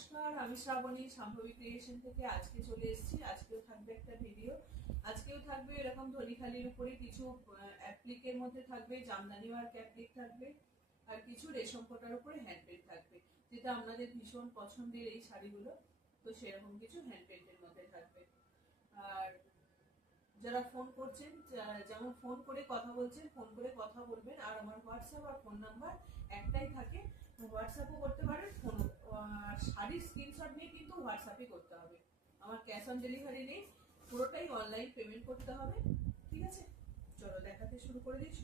নমস্কার, আমি শ্রাবণী সম্ভবী ক্রিয়েশন থেকে আজকে চলে এসেছি। আজকেও থাকবে একটা ভিডিও। আজকেও থাকবে এরকম ধনিখালির উপরে কিছু অ্যাপ্লিকের মধ্যে থাকবে জামদানি ওয়ার্ক অ্যাপ্লিক থাকবে, আর কিছু রেশম কোটার উপরে হ্যান্ডপেন্ট থাকবে, যেটা আমাদের ভীষণ পছন্দের এই শাড়িগুলো। তো সেরকম কিছু হ্যান্ডপেন্টের মধ্যে থাকবে। আর যারা ফোন করছেন, যেমন ফোন করে কথা বলছেন, ফোন করে কথা বলবেন। আর আমার হোয়াটসঅ্যাপ আর ফোন নাম্বার একটাই থাকে, হোয়াটসঅ্যাপও করতে পারেন, ফোন। শাড়ির স্ক্রিনশট নিয়ে কিন্তু হোয়াটসঅ্যাপই করতে হবে। আমার ক্যাশ অন ডেলিভারি নেই, পুরোটাই অনলাইন পেমেন্ট করতে হবে। ঠিক আছে, চলো দেখাতে শুরু করে দিচ্ছ।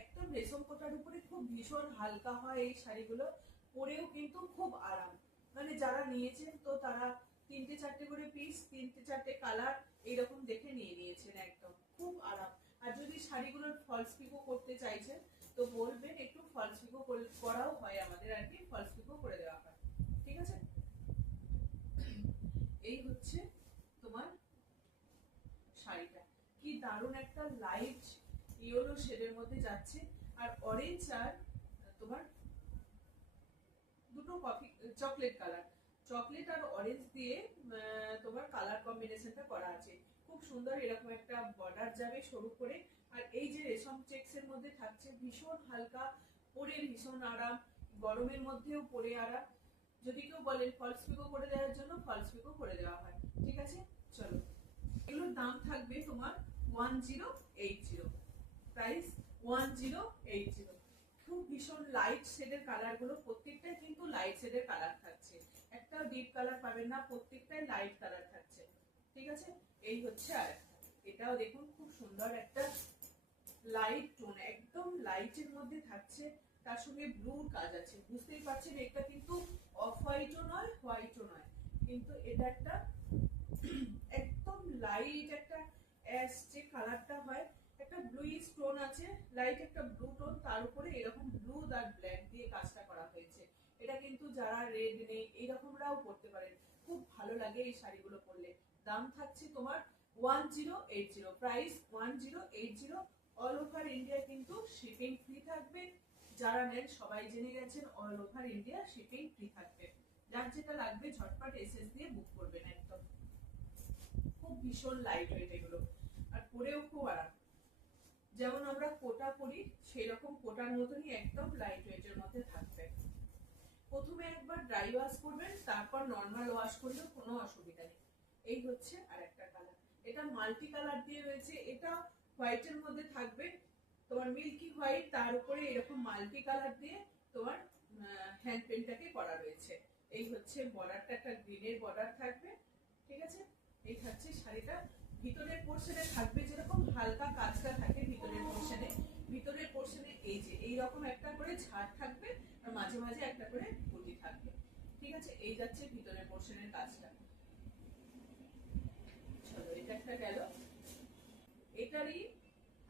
একদম রেশম কোটার উপরে খুব ভীষণ হালকা হয় এই শাড়িগুলো, পরেও কিন্তু খুব আরাম। মানে যারা নিয়েছেন তো তারা তিনটে চারটে করে পিস, তিনটে চারটে কালার এইরকম দেখে নিয়ে নিয়েছেন, একদম খুব আরাম। আর যদি শাড়িগুলোর ফলস পিকো করতে চাইছেন তো বলবেন, একটু ফলস পিকো করাও হয় আমাদের, আর কি ফলস পিকো করে দেওয়া হয়। ঠিক আছে, এই হচ্ছে তোমার শাড়িটা। কি দারুণ একটা লাইট ইয়েলো শেডের মধ্যে যাচ্ছে, আর অরেঞ্জ আর তোমার দুটো কফি চকলেট কালার, চকলেট আর অরেঞ্জ দিয়ে তোমার কালার কম্বিনেশনটা করা আছে। খুব সুন্দর এরকম একটা বর্ডার যাবে সরু করে। আর এই যে রেশম চেক্স এর মধ্যে থাকছে, ভীষণ হালকা, পরে ভীষণ আরাম, গরমের মধ্যেও পরে আরাম। যদি কেউ বলেন ফলস পিকো করে দেওয়ার জন্য, ফলস পিকো করে দেওয়া হয়। ঠিক আছে, চলো। এগুলোর দাম থাকবে তোমার 1080, প্রাইস 1080। খুব ভীষণ লাইট শেডের কালার গুলো, প্রত্যেকটাই কিন্তু লাইট শেডের কালার থাকছে, একটা ডিপ কালার পাবেন না, প্রত্যেকটাই লাইট কালার থাকছে। ঠিক আছে, এই হচ্ছে। আর এটাও দেখুন, খুব সুন্দর একটা লাইট টোন, একদম লাইটের মধ্যে থাকছে, তার সঙ্গে ব্লুর কাজ আছে। বুঝতেই পারছেন এটা কিন্তু অফ হোয়াইটও নয়, হোয়াইটও নয়, কিন্তু এটা একটা একদম লাইট একটা অ্যাশ যে কালারটা হয়, একটা ব্লুইশ টোন আছে, লাইট একটা ব্লু টোন, তার উপরে এরকম ব্লু আর ব্ল্যাক দিয়ে কাজটা করা হয়েছে। এটা কিন্তু যারা রেড নেই এইরকমরাও পরতে পারেন, খুব ভালো লাগে এই শাড়িগুলো পরলে। দাম থাকছে তোমার 1080, প্রাইস 1080। অল ওভার ইন্ডিয়া কিন্তু শিপিং ফ্রি থাকবে। যারা নেন সবাই জেনে গেছেন, all over India shipping free থাকবে। যার যেটা লাগবে ঝটপট এসএস দিয়ে বুক করবেন একদম। খুব ভীষণ লাইট ওয়েট এগুলো, আর পরেও খুব আরাম। যেমন আমরা কোটা পরি সেই রকম কোটার মতনই একদম লাইট ওয়েটের মধ্যে থাকবে। প্রথমে একবার ড্রাই ওয়াশ করবেন, তারপর নর্মাল ওয়াশ করলেও কোনো অসুবিধা নেই। এই হচ্ছে আরেকটা কালার, এটা মাল্টি কালার দিয়ে রয়েছে, এটা হোয়াইটের মধ্যে থাকবে, তোমার মিল্কি হোয়াইট, তার উপরে এরকম মাল্টি কালার দিয়ে তোমার হ্যান্ড পেন্টটাকে করা রয়েছে। এই হচ্ছে বর্ডারটা, একটা গ্রিনের বর্ডার থাকবে। ঠিক আছে, এই থাকছে শাড়িটা। ভিতরের পোর্শনে থাকবে যেরকম হালকা কাজটা থাকে ভিতরের পোর্শনে, ভিতরের পোর্শনে এই যে এইরকম একটা করে ঝাড় থাকবে, আর মাঝে মাঝে একটা করে বুটি থাকবে। ঠিক আছে, এই যাচ্ছে ভিতরের পোর্শনের কাজটা। চলো, এটা একটা গেল। এটারই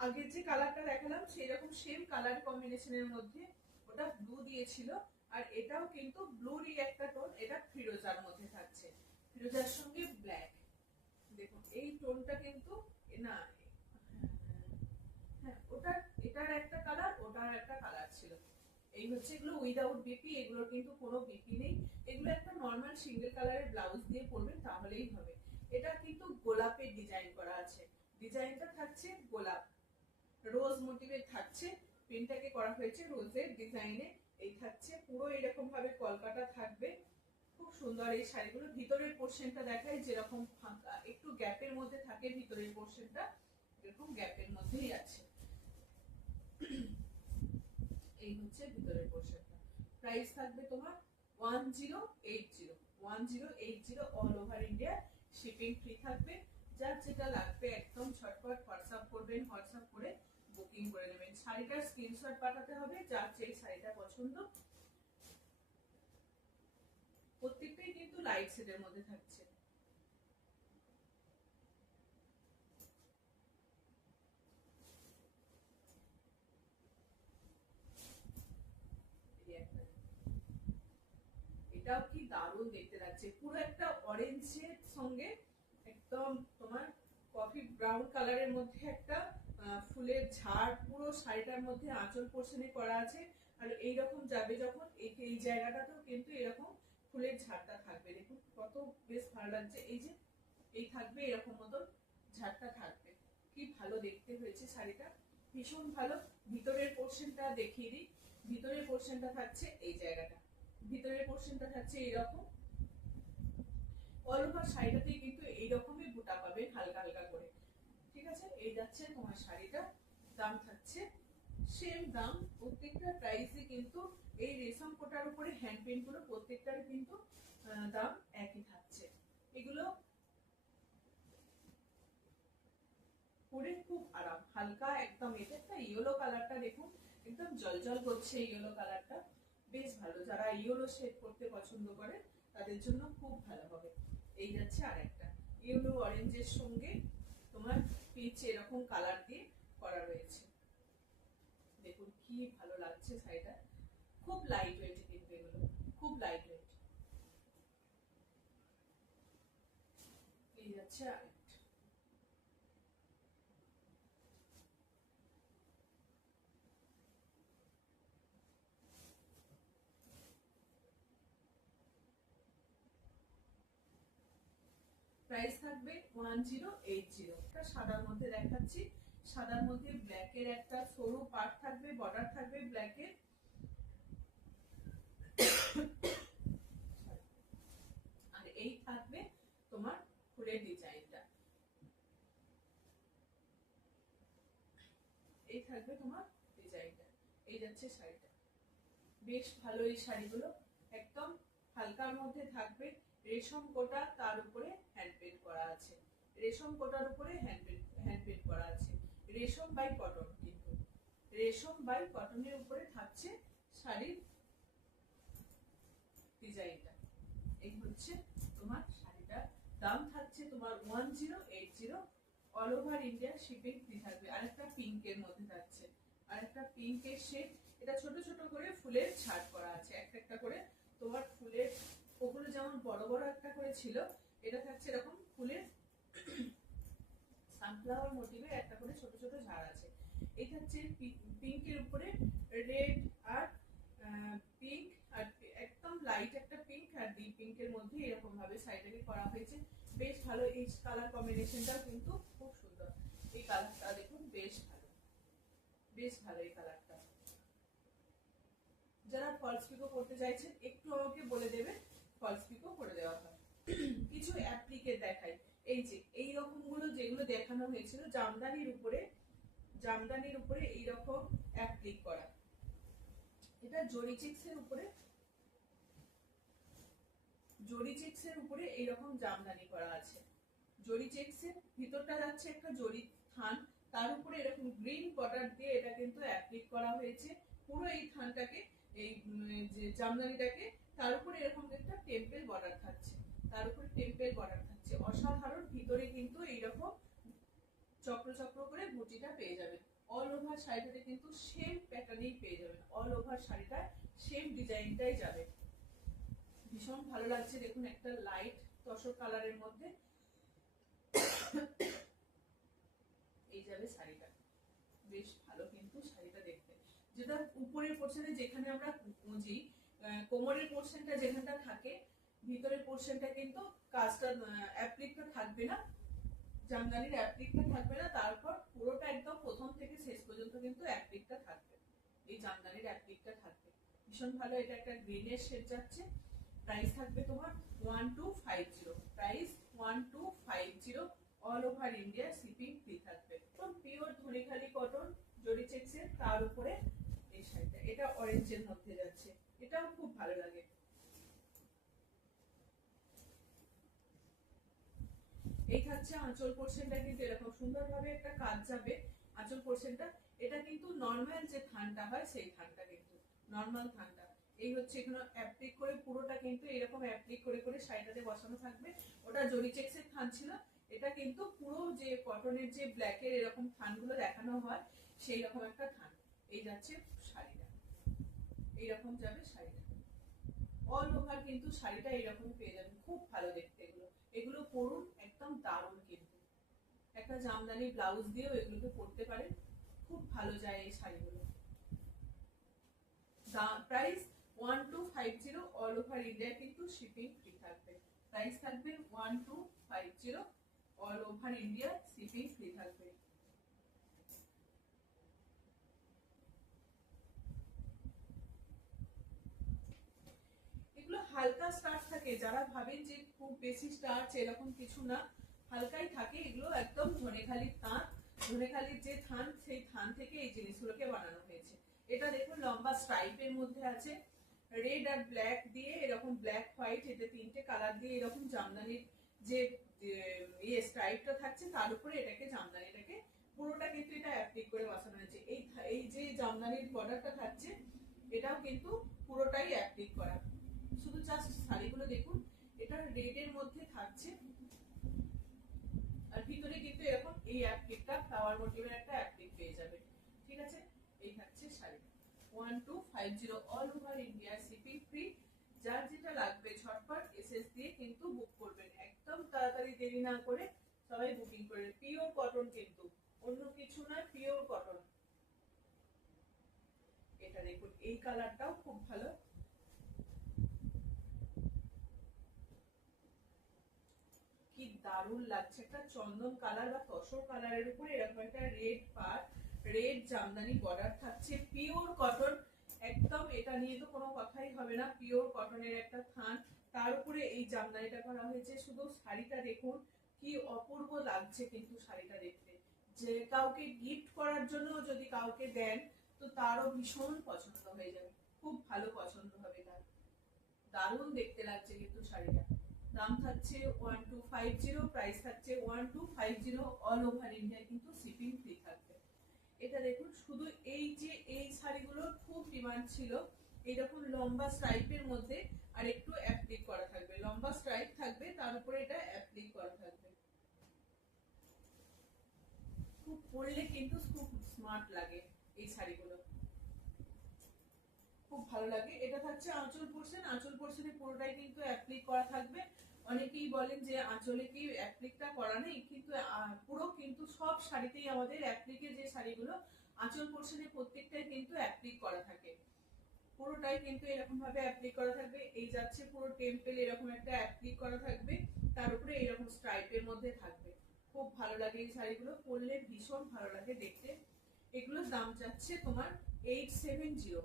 আগের যে কালারটা দেখালাম সেই রকম সেম কালার কম্বিনেশনের মধ্যে, ওটা ব্লু দিয়েছিল, আর এটাও কিন্তু ব্লুরই একটা টোন, এটা ফিরোজার মধ্যে থাকছে, ফিরোজার সঙ্গে ব্ল্যাক। দেখুন এই টোনটা কিন্তু না, হ্যাঁ ওটা, এটার একটা কালার, ওটার একটা কালার ছিল। এই হচ্ছে, এগুলো উইদাউট বিপি, এগুলোর কিন্তু কোনো বিপি নেই। এগুলো একটা নর্মাল সিঙ্গেল কালারের ব্লাউজ দিয়ে পরবেন তাহলেই হবে। এটা কিন্তু গোলাপের ডিজাইন করা আছে, ডিজাইনটা থাকছে গোলাপ, রোজ মোটিভের থাকছে, প্রিন্টটাকে করা হয়েছে রোজের ডিজাইনে। এই থাকছে পুরো এরকম ভাবে কলকাটা থাকবে। খুব সুন্দর এই শাড়িগুলো। ভিতরের পোর্শনটা দেখায়, যেরকম ফাঁকা একটু গ্যাপের মধ্যে থাকে ভিতরের পোর্শনটা, এরকম গ্যাপের মধ্যেই আছে। এই হচ্ছে ভিতরের পোর্শনটা। প্রাইস থাকবে তোমার 1080, 1080, all over India shipping free থাকবে। যার যেটা লাগবে একদম ঝটপট হোয়াটসঅ্যাপ করবেন, হোয়াটসঅ্যাপ করে বুকিং করে নেবেন। শাড়িটার স্ক্রিনশট পাঠাতে হবে, যার যে শাড়িটা পছন্দ। প্রত্যেকটাই কিন্তু লাইট শেডের মধ্যে থাকছে। এটাও কি দারুণ দেখতে লাগছে, পুরো একটা অরেঞ্জের সঙ্গে একদম তোমার কফি ব্রাউন কালারের মধ্যে একটা ফুলের ঝাড় পুরো শাড়িটার মধ্যে আঁচল পোর্শনে করা আছে। আর এইরকম যাবে যখন এই জায়গাটাতেও কিন্তু এরকম ফুলের ঝাড়টা থাকবে, দেখুন কত বেশ ভালো লাগছে। এই যে এই থাকবে এরকম মতন ঝাড়টা থাকবে, কি ভালো দেখতে হয়েছে শাড়িটা, ভীষণ ভালো। ভিতরের পোর্শনটা দেখিয়ে দিই। ভিতরের পোর্শনটা থাকছে এই জায়গাটা, ভিতরের পোর্শনটা থাকছে এইরকম। অল ওভার শাড়িটাতে কিন্তু এইরকমই বুটা পাবে হালকা হালকা করে, ঠিক আছে। এই যাচ্ছে তোমার শাড়িটা, দাম থাকছে সেম দাম, প্রত্যেকটা প্রাইসে কিন্তু এই রেশম কোটার উপরে হ্যান্ড পেইন্ট গুলো প্রত্যেকটার কিন্তু দাম একই থাকছে। এগুলো পরে খুব আরাম, হালকা একদম। এটা একটা ইয়েলো কালারটা দেখুন, একদম জলজল করছে ইয়েলো কালারটা, বেশ ভালো। যারা ইয়েলো শেড করতে পছন্দ করে তাদের জন্য খুব ভালো হবে। এই যাচ্ছে আরেকটা ইয়েলো অরেঞ্জের সঙ্গে তোমার পিচ এরকম কালার দিয়ে করা রয়েছে, দেখুন কি ভালো লাগছে শাড়িটা। খুব লাইট ওয়েট কিন্তু এগুলো, খুব লাইট ওয়েট। এই যাচ্ছে আরেকটা। প্রাইস থাকবে 1080। এটা সাদার মধ্যে দেখাচ্ছি, সাদার মধ্যে ব্ল্যাকের একটা সরু পার্ট থাকবে, বর্ডার থাকবে ব্ল্যাকের, আর এই থাকবে তোমার ফুলের ডিজাইনটা, এই থাকবে তোমার ডিজাইনটা। এই যাচ্ছে শাড়িটা, বেশ ভালো এই শাড়িগুলো, একদম হালকার মধ্যে থাকবে। রেশম কোটা, তার উপরে হ্যান্ড পেইন্ট করা আছে, রেশম কোটার উপরে হ্যান্ড পেইন্ট করা আছে। রেশম বাই কটন, কিন্তু রেশম বাই কটনের উপরে থাকছে শাড়ির ডিজাইনটা। এই হচ্ছে তোমার শাড়িটা, দাম থাকছে তোমার 1080। All over India shipping free থাকবে। আরেকটা পিঙ্কের মধ্যে থাকছে, আরেকটা পিঙ্কের শেড, এটা ছোট ছোট করে ফুলের ছাড় করা আছে, একটা একটা করে তোমার ফুলের, ওগুলো যেমন বড় বড় একটা করে ছিল, এটা থাকছে এরকম ফুলের সানফ্লাওয়ার মোটিভে একটা করে ছোট ছোট ঝাড় আছে। এটা হচ্ছে পিঙ্কের উপরে রেড আর পিঙ্ক, আর একদম লাইট একটা পিঙ্ক আর ডিপ পিঙ্কের মধ্যে এরকম ভাবে শাড়িটাকে করা হয়েছে, বেশ ভালো। এই কালার কম্বিনেশনটাও কিন্তু খুব সুন্দর, এই কালারটা দেখুন বেশ ভালো, বেশ ভালো এই কালারটা। যারা ফলস পিকো করতে চাইছেন একটু আমাকে বলে দেবে, ফলস পিকো করে দেওয়া হয়। কিছু অ্যাপ্লিকে দেখাই, এই যে এই রকম গুলো যেগুলো দেখানো হয়েছিল জামদানির উপরে, জামদানির উপরে এইরকম অ্যাপ্লিক করা, এটা জরি চেক্সের উপরে, জরি চেক্সের উপরে এইরকম জামদানি করা আছে। জরি চেক্সের ভিতরটা যাচ্ছে একটা জরি থান, তার উপরে এরকম গ্রিন বর্ডার দিয়ে এটা কিন্তু অ্যাপ্লিক করা হয়েছে পুরো এই থানটাকে, এই যে জামদানিটাকে, তার উপরে এরকম একটা টেম্পল বর্ডার থাকছে, তার উপরে টেম্পল বর্ডার থাকছে, অসাধারণ। ভিতরে কিন্তু এইরকম চক্র চক্র করে বুটিটা পেয়ে যাবেন। অল ওভার শাড়িটাতে কিন্তু সেম প্যাটার্নেই পেয়ে যাবেন, অল ওভার শাড়িটা সেম ডিজাইনটাই যাবে, ভীষণ ভালো লাগছে। দেখুন একটা লাইট তসর কালারের মধ্যে এই যাবে শাড়িটা, বেশ ভালো কিন্তু শাড়িটা দেখতে। যেটা উপরের পোর্শনে যেখানে আমরা বুঝি, কোমরের পোর্শনটা যেখানটা থাকে, ভিতরের পোর্শনটা কিন্তু কাজটা অ্যাপ্লিকটা থাকবে না, জামদানির অ্যাপ্লিকটা থাকবে না, তারপর পুরোটা একদম প্রথম থেকে শেষ পর্যন্ত কিন্তু অ্যাপ্লিকটা থাকবে, এই জামদানির অ্যাপ্লিকটা থাকবে, ভীষণ ভালো। এটা একটা গ্রিনের শেড যাচ্ছে। প্রাইস থাকবে তোমার 1250, price 1250, all over India shipping free থাকবে। পিওর ধনেখালি কটন জরি চেক্সের, তার উপরে এই শাড়িটা, এটা অরেঞ্জের মধ্যে যাচ্ছে, এটাও খুব ভালো লাগে। এই থাকছে আঁচল পোর্শনটা, কিন্তু এরকম সুন্দরভাবে একটা কাজ যাবে আঁচল পোর্শনটা। এটা কিন্তু নর্মাল যে থানটা হয় সেই থানটা, কিন্তু নর্মাল থানটা। এই হচ্ছে এখানে অ্যাপ্লিক করে পুরোটা কিন্তু এরকম অ্যাপ্লিক করে করে শাড়িটাতে বসানো থাকবে। ওটা জরি চেক্সের থান ছিল, এটা কিন্তু পুরো যে কটনের যে ব্ল্যাকের এরকম থানগুলো দেখানো হয় সেই রকম একটা থান। এই যাচ্ছে শাড়িটা, এইরকম যাবে শাড়িটা, অল ওভার কিন্তু শাড়িটা এইরকম পেয়ে যাবেন, খুব ভালো দেখতে। এগুলো এগুলো পরুন, একদম দারুণ। কিন্তু একটা জামদানি ব্লাউজ দিয়েও এগুলোকে পরতে পারেন, খুব ভালো যায় এই শাড়িগুলো। প্রাইস 1250 অল ওভার ইন্ডিয়া কিন্তু শিপিং ফ্রি থাকবে। প্রাইস থাকবে 1250 all over India shipping free থাকবে। এগুলো হালকা স্টার্চ থাকে, যারা ভাবেন যে খুব বেশি স্টার্চ এরকম কিছু না, হালকাই থাকে এগুলো। একদম ধনেখালির তাঁত, ধনেখালির যে থান সেই থান থেকে এই জিনিসগুলোকে বানানো হয়েছে। এটা দেখুন লম্বা স্ট্রাইপের মধ্যে আছে, রেড আর ব্ল্যাক দিয়ে এরকম ব্ল্যাক হোয়াইট, এটা তিনটে কালার দিয়ে এরকম জামদানির যে স্ট্রাইপটা থাকছে তার উপরে এটাকে জামদানিটাকে পুরোটা কিন্তু এটা অ্যাপ্লিক করে বসানো হয়েছে। এই যে জামদানির বর্ডারটা থাকছে এটাও কিন্তু পুরোটাই অ্যাপ্লিক করা। শুধু জাস্ট শাড়িগুলো দেখুন, এটা রেডের মধ্যে থাকছে আর ভিতরে কিন্তু এরকম এই অ্যাপ্লিকটা ফ্লাওয়ার মোটিভের একটা অ্যাপ্লিক পেয়ে যাবে। ঠিক আছে, এই থাকছে sari 1250 all over India shipping free. যার যেটা লাগবে ঝটপট এসএস দিয়ে কিন্তু বুক করবেন, একদম তাড়াতাড়ি দেরি না করে সবাই বুকিং করে। পিওর কটন কিন্তু, অন্য কিছু না, পিওর কটন। এটা দেখুন এই কালারটাও খুব ভালো, কি দারুণ লাগছে, একটা চন্দন কালার বা তসর কালারের উপরে এরকম একটা রেড পাড়, রেড জামদানি বর্ডার থাকছে, পিওর কটন একদম। এটা নিয়ে তো কোনো কথাই হবে না, পিওর কটনের একটা থান, তার উপরে এই জামদানিটা করা হয়েছে। শুধু শাড়িটা দেখুন কি অপূর্ব লাগছে কিন্তু শাড়িটা দেখতে, যে কাউকে গিফট করার জন্য যদি কাউকে দেন তো তারও ভীষণ পছন্দ হয়ে যাবে, খুব ভালো পছন্দ হবে তার। দারুণ দেখতে লাগছে কিন্তু শাড়িটা। দাম থাকছে 1250, প্রাইস থাকছে 1250 অল ওভার ইন্ডিয়া কিন্তু শিপিং ফ্রি থাকবে। এটা দেখুন শুধু এই যে এই শাড়িগুলোর খুব ডিমান্ড ছিল, এইরকম লম্বা স্ট্রাইপের মধ্যে আর একটু অ্যাপ্লিক করা থাকবে, লম্বা স্ট্রাইপ থাকবে তার উপরে এটা অ্যাপ্লিক করা থাকবে। খুব পরলে কিন্তু খুব স্মার্ট লাগে এই শাড়িগুলো, খুব ভালো লাগে। এটা থাকছে আঁচল পোর্শন, আঁচল পোর্শনে পুরোটাই কিন্তু অ্যাপ্লিক করা থাকবে। অনেকেই বলেন যে আঁচলে কি অ্যাপ্লিকটা করা নেই, কিন্তু পুরো কিন্তু সব শাড়িতেই আমাদের অ্যাপ্লিকে যে শাড়িগুলো আঁচল পোর্শনে প্রত্যেকটাই কিন্তু অ্যাপ্লিক করা থাকে, পুরোটাই কিন্তু এরকম ভাবে অ্যাপ্লিক করা থাকবে। এই যাচ্ছে পুরো টেম্পল এরকম একটা অ্যাপ্লিক করা থাকবে, তার উপরে এরকম স্ট্রাইপের মধ্যে থাকবে। খুব ভালো লাগে এই শাড়িগুলো, পরলে ভীষণ ভালো লাগে দেখতে। এগুলোর দাম যাচ্ছে তোমার 870,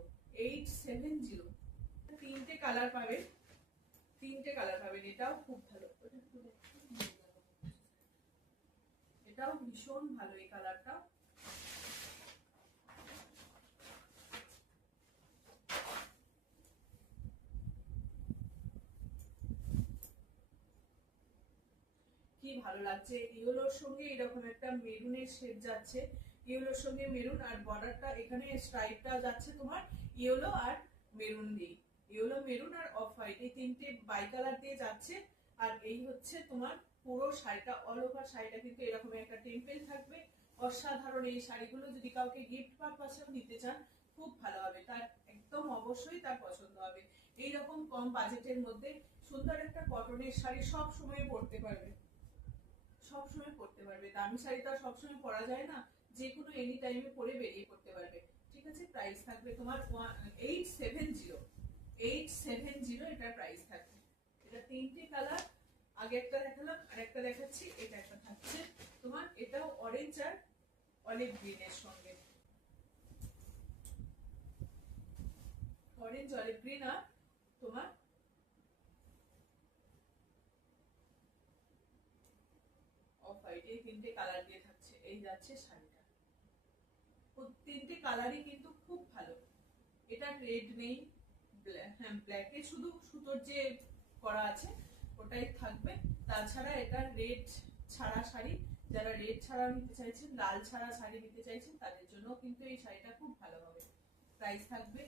870। তিনটে কালার পাবেন, তিনটে কালার পাবেন, এটাও খুব ভালো, এটাও ভীষণ ভালো এই কালারটা। কি ভালো লাগছে, ইয়েলোর সঙ্গে এরকম একটা মেরুনের শেড যাচ্ছে, ইয়েলোর সঙ্গে মেরুন, আর বর্ডারটা এখানে স্ট্রাইপটা যাচ্ছে তোমার ইয়েলো আর মেরুন দিয়ে, ইয়েলো মেরুন আর অফ হোয়াইট, এই তিনটে বাই কালার দিয়ে যাচ্ছে। আর এই হচ্ছে তোমার পুরো শাড়িটা, অল ওভার শাড়িটা কিন্তু এরকম একটা টেম্পল থাকবে। অসাধারণ এই শাড়িগুলো, যদি কাউকে গিফট পারপাসেও নিতে চান খুব ভালো হবে, তার একদম অবশ্যই তার পছন্দ হবে। এইরকম কম বাজেটের মধ্যে সুন্দর একটা কটনের শাড়ি সব সময় পরতে পারবে, সবসময় পরতে পারবে। দামি শাড়ি তো আর সবসময় পরা যায় না, যে কোনো এনি টাইমে পরে বেরিয়ে পড়তে পারবে। ঠিক আছে, প্রাইস থাকবে তোমার 870, 870 এটার প্রাইস থাকবে। এটা তিনটে কালার, আগে একটা দেখালাম আর একটা দেখাচ্ছি, এটা একটা থাকছে তোমার, এটাও অরেঞ্জ আর অলিভ গ্রিনের সঙ্গে, অরেঞ্জ অলিভ গ্রিন আর তোমার অফ হোয়াইট, এই তিনটে কালার দিয়ে থাকছে। এই যাচ্ছে শাড়িটা, তিনটে কালারই কিন্তু খুব ভালো। এটা রেড নেই, হ্যাঁ ব্ল্যাকে শুধু সুতোর যে করা আছে ওটাই থাকবে, তাছাড়া এটা রেড ছাড়া শাড়ি, যারা রেড ছাড়া নিতে চাইছেন, লাল ছাড়া শাড়ি নিতে চাইছেন তাদের জন্য কিন্তু এই শাড়িটা খুব ভালো হবে। প্রাইস থাকবে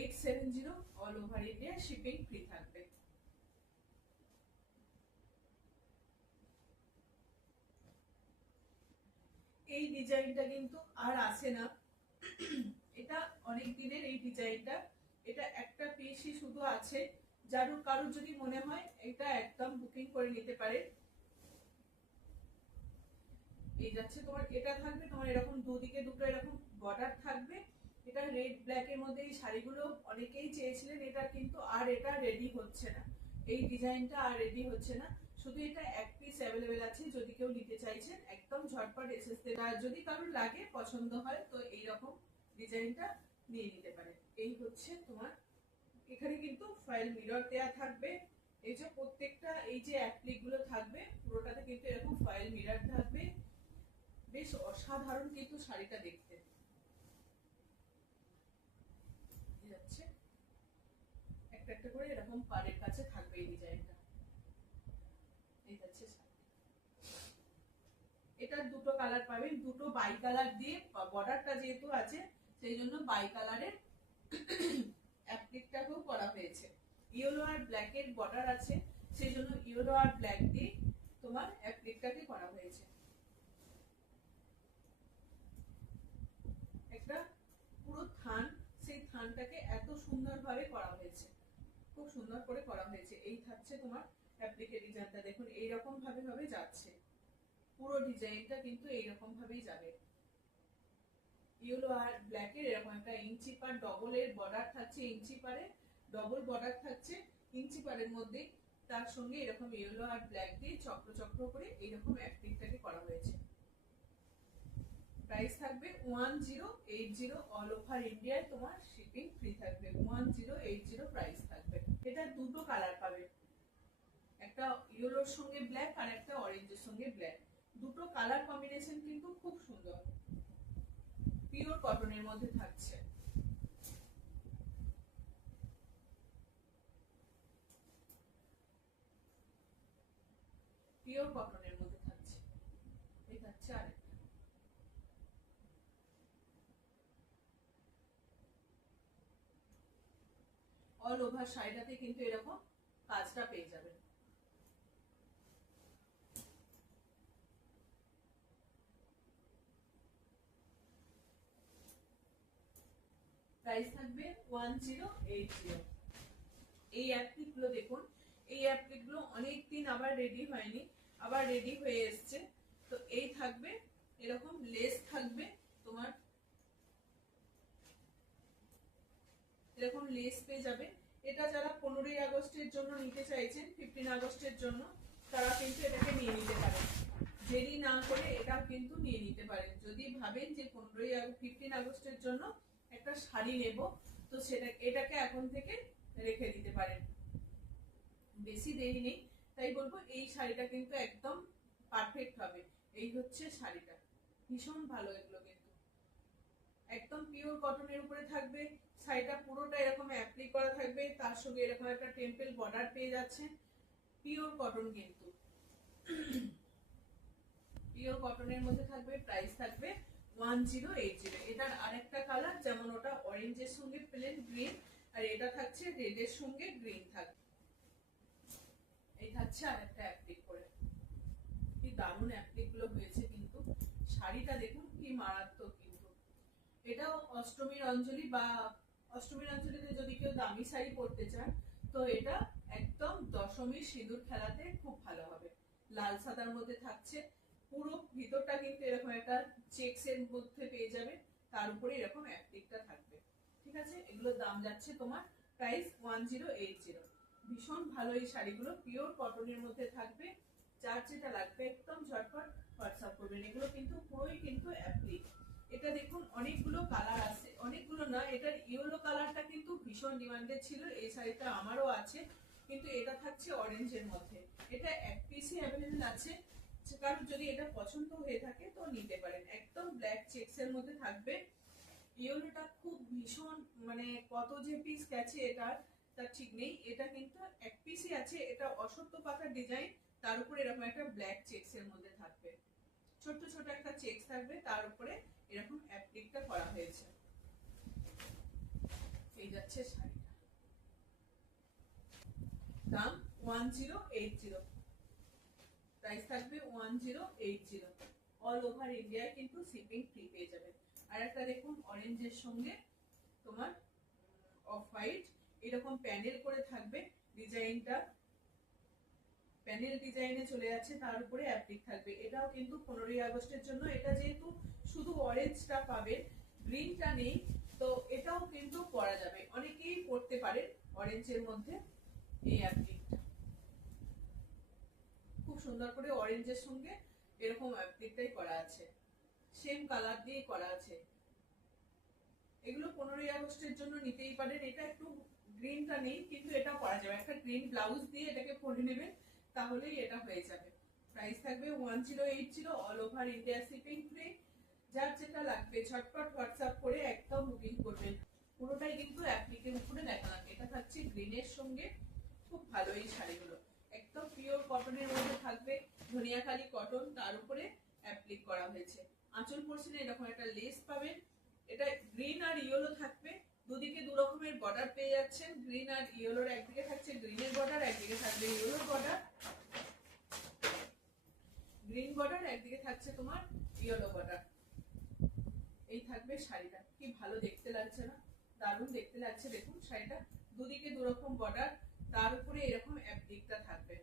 870 all over India shipping free থাকবে। এই ডিজাইনটা কিন্তু আর আসে না, এটা অনেক দিনের এই ডিজাইনটা, এটা একটা পিসই শুধু আছে। কারোর যদি মনে হয় এটা একদম বুকিং করে নিতে পারে। এই যাচ্ছে তোমার, এটা থাকবে তোমার এরকম দুদিকে দুটো এরকম বর্ডার থাকবে, এটা রেড ব্ল্যাক এর মধ্যে এই শাড়িগুলো অনেকেই চেয়েছিলেন, এটা কিন্তু আর এটা রেডি হচ্ছে না, এই ডিজাইনটা আর রেডি হচ্ছে না, শুধু এটা এক পিস অ্যাভেলেবেল আছে। যদি কেউ নিতে চাইছেন একদম ঝটপট এসএসতে, আর যদি কারোর লাগে পছন্দ হয় তো এইরকম ডিজাইনটা নিয়ে নিতে পারে। এই হচ্ছে তোমার, এখানে কিন্তু ফয়েল মিরর দেয়া থাকবে, এই যে প্রত্যেকটা এই যে অ্যাপ্লিক গুলো থাকবে পুরোটাতে কিন্তু এরকম ফয়েল মিরর থাকবে। বেশ অসাধারণ কিন্তু শাড়িটা দেখতে যাচ্ছে, একটা একটা করে এরকম পাড়ের কাছে থাকবে এই ডিজাইনটা। এই যাচ্ছে শাড়ি, এটার দুটো কালার পাবেন, দুটো বাই কালার দিয়ে, বর্ডারটা যেহেতু আছে সেই জন্য বাই কালারের অ্যাপ্লিকটাকেও করা হয়েছে। ইয়েলো আর ব্ল্যাক এর বর্ডার আছে সেই জন্য ইয়েলো আর ব্ল্যাক দিয়ে তোমার অ্যাপ্লিকটাকে করা হয়েছে। একটা পুরো থান, সেই থানটাকে এত সুন্দরভাবে করা হয়েছে, খুব সুন্দর করে করা হয়েছে। এই থাকছে তোমার অ্যাপ্লিকের ডিজাইনটা, দেখুন এইরকম ভাবে যাচ্ছে, পুরো ডিজাইনটা কিন্তু এইরকম ভাবেই যাবে। ইয়েলো আর ব্ল্যাক এর এরকম একটা ইঞ্চি পার ডবল এর বর্ডার থাকছে, ইঞ্চি পারে ডবল বর্ডার থাকছে ইঞ্চি পারের মধ্যে, তার সঙ্গে এরকম ইয়েলো আর ব্ল্যাক দিয়ে চক্র চক্র করে এইরকম অ্যাপ্লিকটাকে করা হয়েছে। প্রাইস থাকবে 1080, অল ওভার ইন্ডিয়ায় তোমার শিপিং ফ্রি থাকবে। 1080 প্রাইস থাকবে। এটা দুটো কালার পাবে, একটা ইয়েলোর সঙ্গে ব্ল্যাক আর একটা অরেঞ্জের সঙ্গে ব্ল্যাক, দুটো কালার কম্বিনেশন কিন্তু খুব সুন্দর, পিওর কটনের মধ্যে থাকছে। পিওর কটনের মধ্যে থাকছে। এই থাকছে আরেকটা, অল ওভার শাড়িটাতে কিন্তু এরকম কাজটা পেয়ে যাবেন। প্রাইস থাকবে 1080। এই অ্যাপ্লিক গুলো দেখুন, এই অ্যাপ্লিক গুলো অনেকদিন আবার রেডি হয়নি, আবার রেডি হয়ে এসছে। তো এই থাকবে এরকম লেস থাকবে তোমার, এরকম লেস পেয়ে যাবে। এটা যারা 15ই আগস্টের জন্য নিতে চাইছেন, 15 আগস্টের জন্য, তারা কিন্তু এটাকে নিয়ে নিতে পারেন, দেরি না করে এটা কিন্তু নিয়ে নিতে পারেন। যদি ভাবেন যে 15 আগস্টের জন্য একটা শাড়ি নেব, তো সেটা এটাকে এখন থেকে রেখে দিতে পারেন, বেশি দেরি নেই। তাই বলবো এই শাড়িটা কিন্তু একদম পারফেক্ট হবে। এই হচ্ছে শাড়িটা, ভীষণ ভালো, এগুলো কিন্তু একদম পিওর কটনের উপরে থাকবে। শাড়িটা পুরোটা এরকম অ্যাপ্লিক করা থাকবে, তার সঙ্গে এরকম একটা টেম্পল বর্ডার পেয়ে যাচ্ছে। পিওর কটন কিন্তু, পিওর কটনের মধ্যে থাকবে। প্রাইস থাকবে 1080। এটার আরেকটা কালার, যেমন ওটা অরেঞ্জের সঙ্গে প্লেন গ্রিন, আর এটা থাকছে রেডের সঙ্গে গ্রিন থাকবে। এই থাকছে আরেকটা অ্যাপ্লিক করে, কি দারুণ অ্যাপ্লিক গুলো হয়েছে কিন্তু, শাড়িটা দেখুন কি মারাত্মক কিন্তু। এটাও অষ্টমীর অঞ্জলি, বা অষ্টমীর অঞ্জলিতে যদি কেউ দামি শাড়ি পরতে চান তো এটা একদম দশমীর সিঁদুর খেলাতে খুব ভালো হবে। লাল সাদার মধ্যে থাকছে, পুরো ভিতরটা কিন্তু এরকম একটা চেকস এর মধ্যে পেয়ে যাবে, তার উপরে এরকম অ্যাপ্লিকটা থাকবে। ঠিক আছে, এগুলোর দাম যাচ্ছে তোমার প্রাইস 1080। ভীষণ ভালো এই শাড়িগুলো, পিওর কটনের মধ্যে থাকবে। যার যেটা লাগবে একদম ঝটপট হোয়াটসঅ্যাপ করবেন। এগুলো কিন্তু পুরোই কিন্তু অ্যাপ্লিক। এটা দেখুন অনেকগুলো কালার আছে, অনেকগুলো না, এটার ইয়েলো কালারটা কিন্তু ভীষণ ডিমান্ডেড ছিল, এই শাড়িটা আমারও আছে, কিন্তু এটা থাকছে অরেঞ্জের মধ্যে। এটা এক পিসই অ্যাভেলেবেল আছে, কারণ যদি এটা পছন্দ হয়ে থাকে তো নিতে পারেন। একদম ব্ল্যাক চেকস এর মধ্যে থাকবে। ইয়েলোটা খুব ভীষণ, মানে কত যে পিস গেছে এটার তার ঠিক নেই, এটা কিন্তু এক পিসই আছে। এটা অসত্য পাতার ডিজাইন, তার উপরে এরকম একটা ব্ল্যাক চেকস এর মধ্যে থাকবে, ছোট ছোট একটা চেকস থাকবে, তার উপরে এরকম অ্যাপ্লিকটা করা হয়েছে। এই যাচ্ছে শাড়িটা, দাম 1080, প্রাইস থাকবে 1080। অল ওভার ইন্ডিয়ায় কিন্তু শিপিং ফ্রি পেয়ে যাবে। আর একটা দেখুন অরেঞ্জের সঙ্গে তোমার অফ হোয়াইট, এরকম প্যানেল করে থাকবে, ডিজাইনটা প্যানেল ডিজাইনে চলে যাচ্ছে, তার উপরে অ্যাপ্লিক থাকবে। এটাও কিন্তু 15ই আগস্টের জন্য। এটা যেহেতু শুধু অরেঞ্জটা পাবে, গ্রিনটা নেই, তো তো এটাও কিন্তু পরা যাবে, অনেকেই পরতে পারে অরেঞ্জের মধ্যে। এই অ্যাপ্লিকটা খুব সুন্দর করে অরেঞ্জের সঙ্গে এরকম অ্যাপ্লিকটাই করা আছে, সেম কালার দিয়ে করা আছে। এগুলো 15ই আগস্টের জন্য নিতেই পারেন। এটা একটু গ্রিনটা নেই, কিন্তু এটা পরা যাবে, একটা গ্রিন ব্লাউজ দিয়ে এটাকে পরে নেবেন, তাহলেই এটা হয়ে যাবে। প্রাইস থাকবে 1080, all over India shipping free. যার যেটা লাগবে ঝটপট হোয়াটসঅ্যাপ করে একদম বুকিং করবেন। পুরোটাই কিন্তু অ্যাপ্লিকের উপরে দেখালাম। এটা থাকছে গ্রিনের সঙ্গে, খুব ভালো এই শাড়িগুলো, একদম পিওর কটনের মধ্যে থাকবে, ধনিয়াখালি কটন, তার উপরে অ্যাপ্লিক করা হয়েছে। আঁচল পোর্শনে এরকম একটা লেস পাবেন, এটা গ্রিন আর ইয়েলো থাকবে, দুদিকে দু রকমের বর্ডার পেয়ে যাচ্ছেন। গ্রিন আর ইয়েলোর, একদিকে থাকছে গ্রিনের বর্ডার, একদিকে থাকবে ইয়েলোর বর্ডার, গ্রিন বর্ডার, একদিকে থাকছে তোমার ইয়েলো বর্ডার। এই থাকবে শাড়িটা, কি ভালো দেখতে লাগছে না, দারুণ দেখতে লাগছে। দেখুন শাড়িটা, দুদিকে দু রকম বর্ডার, তার উপরে এরকম অ্যাপ্লিকটা থাকবে।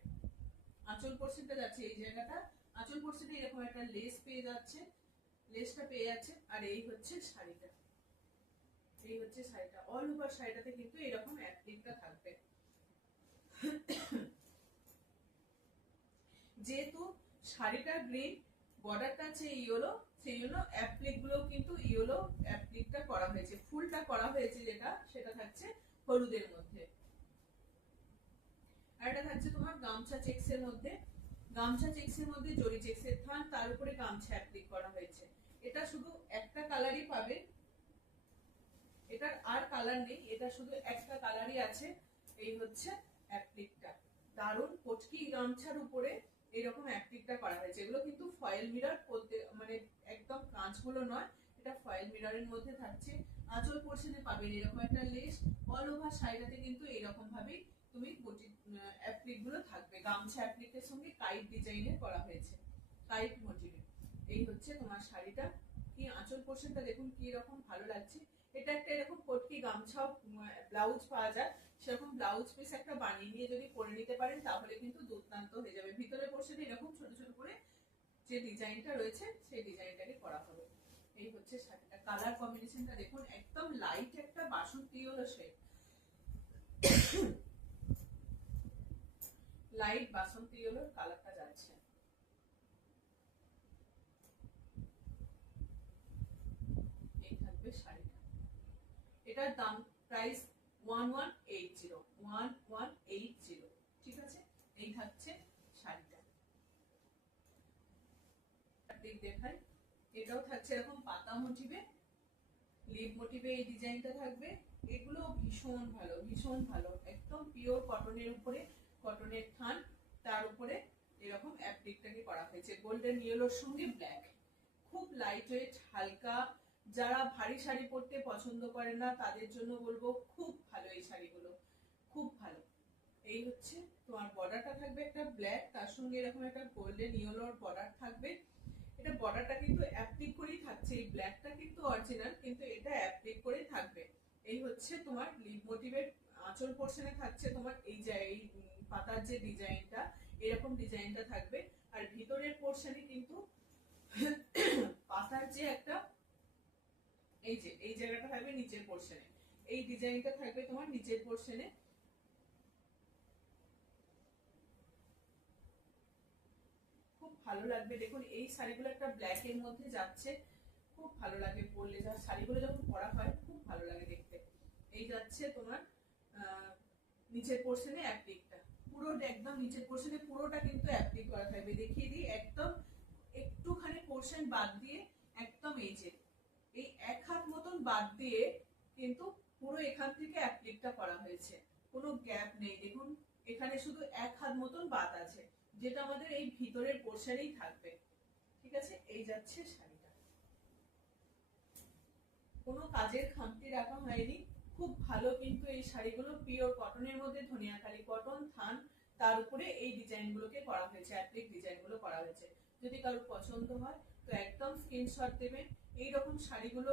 আঁচল পোর্শনটা যাচ্ছে এই জায়গাটা, আঁচল পোর্শনে এরকম একটা লেস পেয়ে যাচ্ছে, লেসটা পেয়ে যাচ্ছে। আর এই হচ্ছে শাড়িটা, এই হচ্ছে শাড়িটা, অল ওভার শাড়িটাতে কিন্তু এরকম অ্যাপ্লিকটা থাকবে। যেহেতু শাড়িটা গ্রিন, বর্ডারটা আছে ইয়েলো, সেই জন্য অ্যাপ্লিক গুলো কিন্তু ইয়েলো অ্যাপ্লিকটা করা হয়েছে। ফুলটা করা হয়েছে যেটা, সেটা থাকছে হলুদের মধ্যে। আর এটা থাকছে তোমার গামছা চেক্সের মধ্যে, গামছা চেক্সের মধ্যে জরি চেক্সের থান, তার উপরে গামছা অ্যাপ্লিক করা হয়েছে। এটা শুধু একটা কালারই পাবে, এটার আর কালার নেই, এটা শুধু একটা কালারই আছে। এই হচ্ছে অ্যাপ্লিকটা, দারুণ পটকি গামছার উপরে এরকম অ্যাপ্লিকটা করা হয়েছে। এগুলো কিন্তু ফয়েল মিরর করতে, মানে একদম কাঁচগুলো নয়, এটা ফয়েল মিররের মধ্যে থাকছে। আঁচল পোর্শনে পাবেন এরকম একটা লেস, অল ওভার শাড়িটাতে কিন্তু এরকম ভাবেই তুমি অ্যাপ্লিক গুলো থাকবে। গামছা অ্যাপ্লিকের সঙ্গে কাইট ডিজাইনের করা হয়েছে, কাইট মোটিভে। এই হচ্ছে তোমার শাড়িটা, কি আঁচল পোর্শনটা দেখুন কি রকম ভালো লাগছে। এটা একটা এরকম পটকি গামছা ব্লাউজ পাওয়া যায়, সেরকম ব্লাউজ পিস একটা বানিয়ে নিয়ে যদি পরে নিতে পারেন তাহলে কিন্তু দুর্দান্ত হয়ে যাবে। ভিতরে পোর্শনে এরকম ছোট ছোট করে যে ডিজাইনটা রয়েছে সেই ডিজাইনটাকে করা হবে। এই হচ্ছে শাড়িটা, কালার কম্বিনেশনটা দেখুন, একদম লাইট একটা বাসন্তী ইয়েলো শেড, লাইট বাসন্তী ইয়েলোর কালারটা যাচ্ছে। এই থাকবে শাড়িটা, এটার দাম প্রাইস 1180, ঠিক আছে। এই থাকছে শাড়িটা, দেখাই। এটাও থাকছে এরকম পাতা মোটিভে, লিভ মোটিভে এই ডিজাইনটা থাকবে। এগুলো ভীষণ ভালো, ভীষণ ভালো, একদম পিওর কটনের উপরে, কটনের থান, তার উপরে এরকম অ্যাপ্লিকটাকে করা হয়েছে গোল্ডেন ইয়েলোর সঙ্গে ব্ল্যাক, খুব লাইট ওয়েট, হালকা। যারা ভারী শাড়ি পরতে পছন্দ করে না তাদের জন্য বলবো খুব ভালো এই শাড়িগুলো, খুব ভালো। এই হচ্ছে তোমার বর্ডারটা থাকবে একটা ব্ল্যাক, তার সঙ্গে এরকম একটা গোল্ডেন ইয়েলোর বর্ডার থাকবে। এটা বর্ডারটা কিন্তু অ্যাপ্লিক করেই থাকছে, এই ব্ল্যাকটা কিন্তু অরিজিনাল, কিন্তু এটা অ্যাপ্লিক করেই থাকবে। এই হচ্ছে তোমার লিভ মোটিভের আঁচল পোর্শনে থাকছে তোমার এই যে এই পাতার যে ডিজাইনটা, এরকম ডিজাইনটা থাকবে। আর ভিতরের পোর্শনে কিন্তু পাতার যে একটা এই যে এই জায়গাটা থাকবে নিচের পোর্শনে, এই ডিজাইনটা থাকবে তোমার নিচের পোর্শনে। খুব ভালো লাগবে, দেখুন এই শাড়িগুলো একটা ব্ল্যাক এর মধ্যে যাচ্ছে, খুব ভালো লাগে পরলে, যা শাড়িগুলো যখন পরা হয় খুব ভালো লাগে দেখতে। এই যাচ্ছে তোমার নিচের পোর্শনে অ্যাপ্লিকটা, পুরো একদম নিচের পোর্শনে পুরোটা কিন্তু অ্যাপ্লিক করা থাকবে। দেখিয়ে দিই, একদম একটুখানি পোর্শন বাদ দিয়ে, একদম এই যে এই এক হাত মতন বাদ দিয়ে কিন্তু পুরো এখান থেকে অ্যাপ্লিকটা করা হয়েছে, কোনো গ্যাপ নেই। দেখুন এখানে শুধু এক হাত মতন বাদ আছে, যেটা আমাদের এই ভিতরের পোর্শনেই থাকবে, ঠিক আছে। এই যাচ্ছে শাড়িটা, কোনো কাজের খামতি রাখা হয়নি, খুব ভালো। কিন্তু এই শাড়িগুলো পিওর কটনের মধ্যে, ধনিয়াখালি কটন থান, তার উপরে এই ডিজাইনগুলোকে করা হয়েছে, অ্যাপ্লিক ডিজাইনগুলো করা হয়েছে। যদি কারোর পছন্দ হয় তো একদম স্ক্রিনশট দেবেন। এইরকম শাড়িগুলো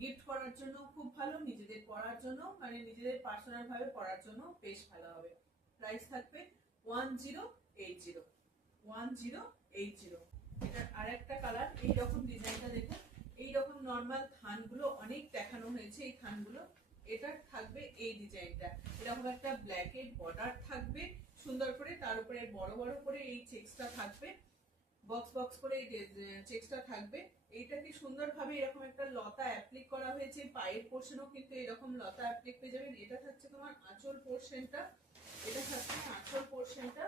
গিফট করার জন্য খুব ভালো, নিজেদের পরার জন্য, মানে নিজেদের পার্সোনাল ভাবে পরার জন্য বেশ ভালো হবে। প্রাইস থাকবে 1080। এটার আর একটা কালার, এইরকম ডিজাইনটা দেখুন, এইরকম নর্মাল থানগুলো অনেক দেখানো হয়েছে। এই থানগুলো এটা থাকবে এই ডিজাইনটা, এরকম একটা ব্ল্যাকের বর্ডার থাকবে সুন্দর করে, তার উপরে বড় বড় করে এই চেক্সটা থাকবে, বক্স বক্স করে এই চেক্সটা থাকবে। এইটাকে সুন্দরভাবে এরকম একটা লতা অ্যাপ্লিক করা হয়েছে। পায়ের পোর্শনও কিন্তু এরকম লতা অ্যাপ্লিক পেয়ে যাবেন। এটা থাকছে তোমার আঁচল পোর্শনটা, এটা থাকছে আঁচল পোর্শনটা।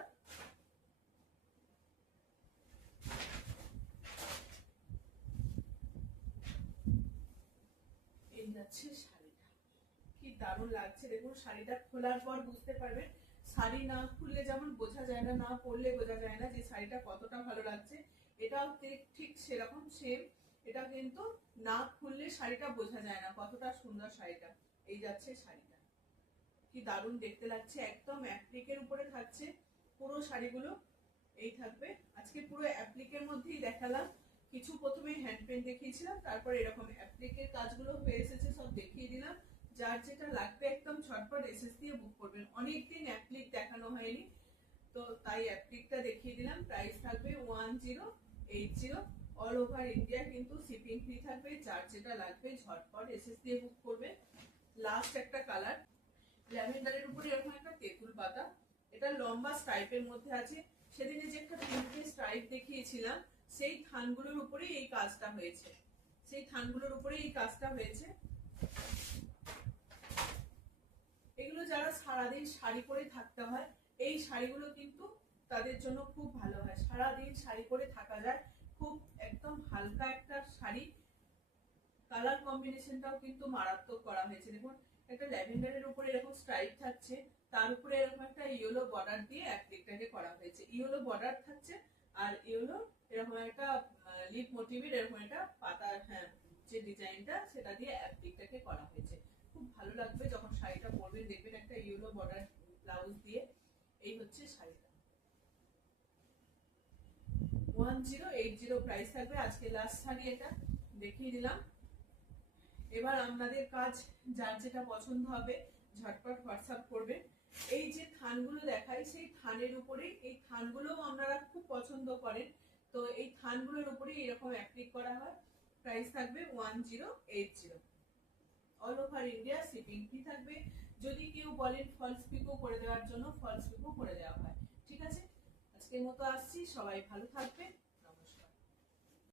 এই যাচ্ছে শাড়িটা, কি দারুণ লাগছে দেখুন। শাড়িটা খোলার পর বুঝতে পারবেন, শাড়ি না খুললে যেমন বোঝা যায় না, না পরলে বোঝা যায় না যে শাড়িটা কতটা ভালো লাগছে। এটাও ঠিক সেরকম সেম, এটা কিন্তু না খুললে শাড়িটা বোঝা যায় না কতটা সুন্দর শাড়িটা। এই যাচ্ছে শাড়িটা, কি দারুণ দেখতে লাগছে, একদম অ্যাপ্লিকের উপরে থাকছে পুরো শাড়িগুলো। এই থাকবে, আজকে পুরো অ্যাপ্লিকের মধ্যেই দেখালাম। কিছু প্রথমে হ্যান্ড পেন্ট দেখিয়েছিলাম, তারপর এরকম অ্যাপ্লিকের কাজগুলো হয়ে এসেছে, সব দেখিয়ে দিলাম। যার যেটা লাগবে একদম ঝটপট এসএস দিয়ে বুক করবেন। অনেকদিন অ্যাপ্লিক দেখানো হয়নি, তো তাই অ্যাপ্লিকটা দেখিয়ে দিলাম। প্রাইস থাকবে 1080, অল ওভার ইন্ডিয়া কিন্তু শিপিং ফ্রি থাকবে। যার যেটা লাগবে ঝটপট এসএস দিয়ে বুক করবে। লাস্ট একটা কালার, ল্যাভেন্ডারের উপরে এরকম একটা তেঁতুল পাতা, এটা লম্বা স্ট্রাইপের মধ্যে আছে। সেদিনে যে একটা তিনটে স্ট্রাইপ দেখিয়েছিলাম, সেই থানগুলোর উপরেই এই কাজটা হয়েছে, সেই থানগুলোর উপরেই এই কাজটা হয়েছে। এগুলো যারা সারাদিন শাড়ি পরে থাকতে হয়, এই শাড়িগুলো কিন্তু তাদের জন্য খুব ভালো হয়। সারাদিন শাড়ি পরে থাকা যায়, খুব একদম হালকা একটা শাড়ি। কালার কম্বিনেশনটাও কিন্তু মারাত্মক করা হয়েছে দেখুন। একটা ল্যাভেন্ডারের উপরে এরকম স্ট্রাইপ থাকছে, তার উপরে এরকম একটা ইয়েলো বর্ডার দিয়ে অ্যাপ্লিকটাকে করা হয়েছে। ইয়েলো বর্ডার থাকছে, আর ইয়েলো এরকম একটা লিপ মোটিভের এরকম একটা পাতার, হ্যাঁ, যে ডিজাইনটা সেটা দিয়ে অ্যাপ্লিকটাকে করা হয়েছে। খুব ভালো লাগবে যখন শাড়িটা পরবেন, দেখবেন একটা ইয়েলো বর্ডার ব্লাউজ দিয়ে। এই হচ্ছে শাড়িটা, 1080 প্রাইস থাকবে। আজকে লাস্ট শাড়ি এটা দেখিয়ে দিলাম। এবার আপনাদের কাজ, যার যেটা পছন্দ হবে ঝটপট হোয়াটসঅ্যাপ করবেন। এই যে থানগুলো দেখাই, সেই থানের উপরেই, এই থানগুলোও আপনারা খুব পছন্দ করেন, তো এই থানগুলোর উপরেই এরকম অ্যাপ্লিক করা হয়। প্রাইস থাকবে 1080, all over India shipping free থাকবে। যদি কেউ বলেন ফলস পিকো করে দেওয়ার জন্য, ফলস পিকো করে দেওয়া হয়। ঠিক আছে, আজকের মতো আসছি, সবাই ভালো থাকবে।